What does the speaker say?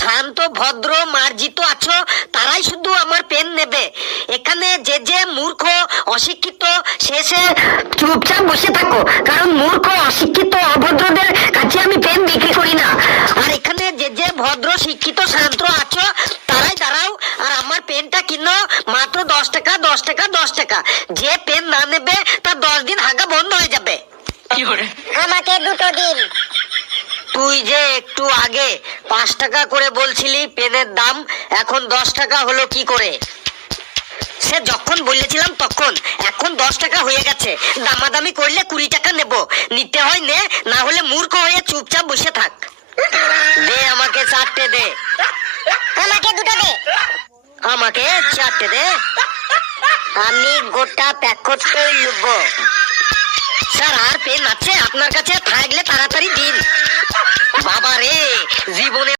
শান্ত ভদ্র মার্জিত আছো তারাই শুধু আমার পেন নেবে। এখানে যে যে মূর্খ অশিক্ষিত শেষে চুপচাপ বসে থাকো, কারণ মূর্খ অশিক্ষিত অভদ্রদের কাছে আমি পেন বিক্রি করি না। আর এখানে যে যে ভদ্র শিক্ষিত শান্ত আছো তারাই দাঁড়াও আর আমার পেনটা কিনো মাত্র 10 টাকা 10 টাকা 10 টাকা। যে পেন না নেবে তার 10 দিন হাগা বন্ধ হয়ে যাবে। আমাকে দুটো দিন। তুই যে একটু আগে 5 টাকা করে বলছিলি পেনের দাম, এখন 10 টাকা হলো কি করে? সে যখন বলেছিলাম তখন, এখন 10 টাকা হয়ে গেছে। দামাদামি করলে 20 টাকা নেব, নিতে হয় নে, না হলে মূর্খ হয়ে চুপচাপ বসে থাক। দে আমাকে 4টে দে। আমাকে দুটো দে। আমাকে 4টে দে। আমি গোটা প্যাকেটই নেব। স্যার আর পেন আছে আপনার কাছে? থাকলে তাড়াতাড়ি দিন। বাবা রে, জীবনে